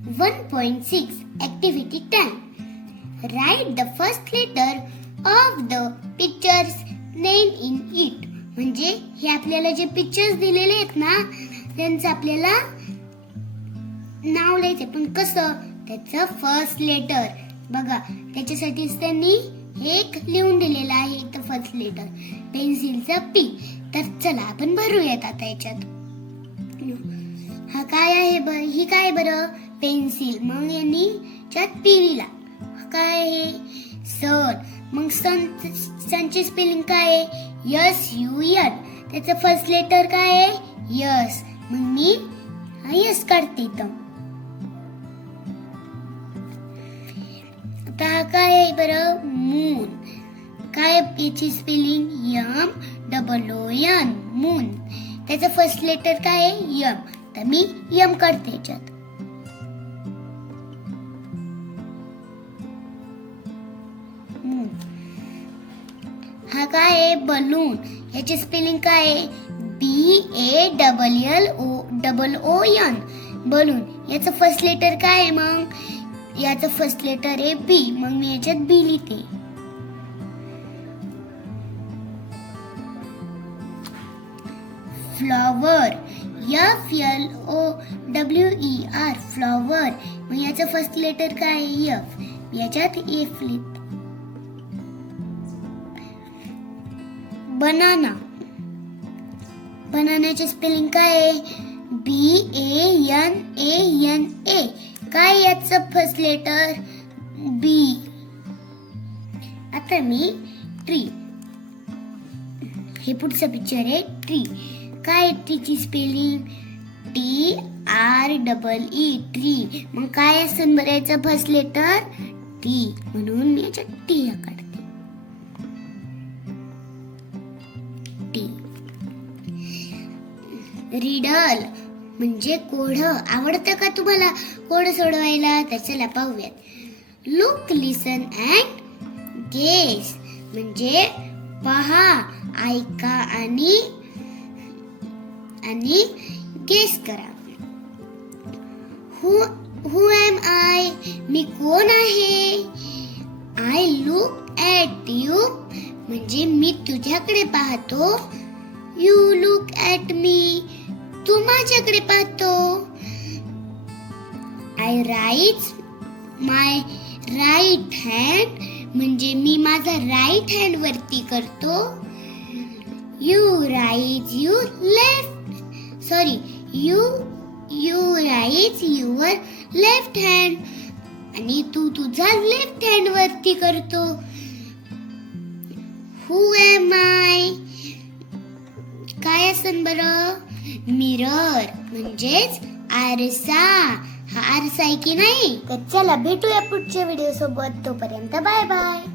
1.6 Activity 10. Write the first letter of the picture's name in it. म्हणजे हे आपल्याला जे पिक्चर्स दिलेले आहेत ना त्यांचं आपल्याला नाव लिहायचं, पण कसं? त्याचं फर्स्ट लेटर. बघा त्याच्यासाठी त्यांनी एक लिहून दिलेलं आहे इथं फर्स्ट लेटर, पेन्सिलचं पी. तर चला आपण भरूयात आता याच्यात. हा काय आहे? ही काय बरं? पेन्सिल. मग यांनी त्यात पी लिहिला. काय आहे? सन. मग सनची स्पेलिंग काय आहे? SUN. त्याचं फर्स्ट लेटर काय आहे? यस. मग मी यस काढते इथं. आता हा काय आहे बरं? मून. काय याची स्पेलिंग? MOON. मून. त्याचं फर्स्ट लेटर काय आहे? यम. तर मी यम काढते याच्यात. हा काय आहे? बलून. याची स्पेलिंग काय आहे? BALLON. बलून. याचं फर्स्ट लेटर काय आहे? मग याचं फर्स्ट लेटर आहे बी. मग मी याच्यात बी लिहिते. फ्लॉवर. FLOWER. फ्लॉवर. मग याचं फर्स्ट लेटर काय आहे? एफ. याच्यात एफ लिहिते. बनाना. बनानाची स्पेलिंग काय आहे? BANANA. काय याचं फर्स्ट लेटर? बी. आता मी ट्री. हे पुढचं पिक्चर आहे ट्री. काय ट्रीची स्पेलिंग? TREE. ट्री. मग काय असं बरं याचं फर्स्ट लेटर? टी. म्हणून मी याच्यात टी काढते. रिडल म्हणजे कोडं. आवडतं का तुम्हाला कोडं सोडवायला? तर चला पाहूयात. लुक, लिसन अँड गेस म्हणजे पहा, ऐका आणि गेस करा. हु एम आय? मी कोण आहे? आय लुक ॲट यू म्हणजे मी तुझ्याकडे पाहतो. यू लुक ॲट मी तू माझ्याकडे पाहतो. I right my right hand म्हणजे मी माझा राईट हँड वरती करतो. You right your left you right your left hand आणि तू तुझा लेफ्ट हँड वरती करतो. Who am I? काय असेल बरं? मिरर म्हणजेच आरसा. हा आरसा आहे की नाही? तर चला भेटूया पुढच्या व्हिडिओ सोबत. तोपर्यंत बाय बाय.